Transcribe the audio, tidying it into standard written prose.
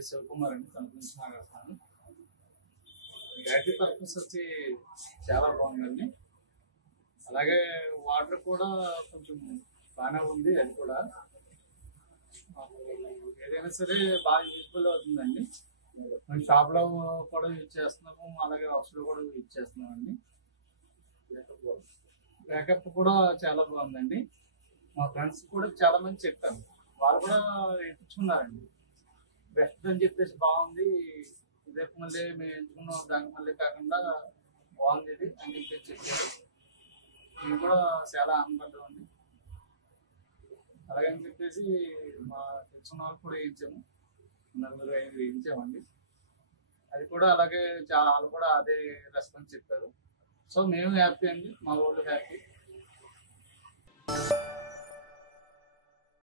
పేరు శివకుమార్ అండి, తన గురించి మాట్లాడుతాను. బ్యాటరీ పర్పస్ వచ్చి చాలా బాగుందండి. అలాగే వాటర్ కూడా కొంచెం బాగానే ఉంది. అది కూడా ఏదైనా సరే బాగా యూజ్ఫుల్ అవుతుందండి. మేము షాప్లో కూడా యూజ్ చేస్తున్నాము, అలాగే హౌస్లో కూడా యూజ్ చేస్తున్నామండి. బ్యాకప్ కూడా చాలా బాగుందండి. మా ఫ్రెండ్స్ కూడా చాలా మంది చెప్పారు, వాళ్ళు కూడా ఎక్కించుకున్నారండి. బెస్ట్ అని చెప్పేసి బాగుంది, ఇదే మళ్ళీ మేము ఎంచుకున్నాం దానికి మళ్ళీ కాకుండా బాగుంది ఇది అని చెప్పేసి చెప్పారు. మేము కూడా చాలా ఆనందపడ్డామండి. అలాగని చెప్పేసి మా తెలిసిన వాళ్ళకి కూడా వేయించాము, 4-5 వేయించామండి. అది కూడా అలాగే చాలా, వాళ్ళు కూడా అదే రెస్పాన్స్ చెప్పారు. సో మేము హ్యాపీ అండి, మా వాళ్ళు హ్యాపీ.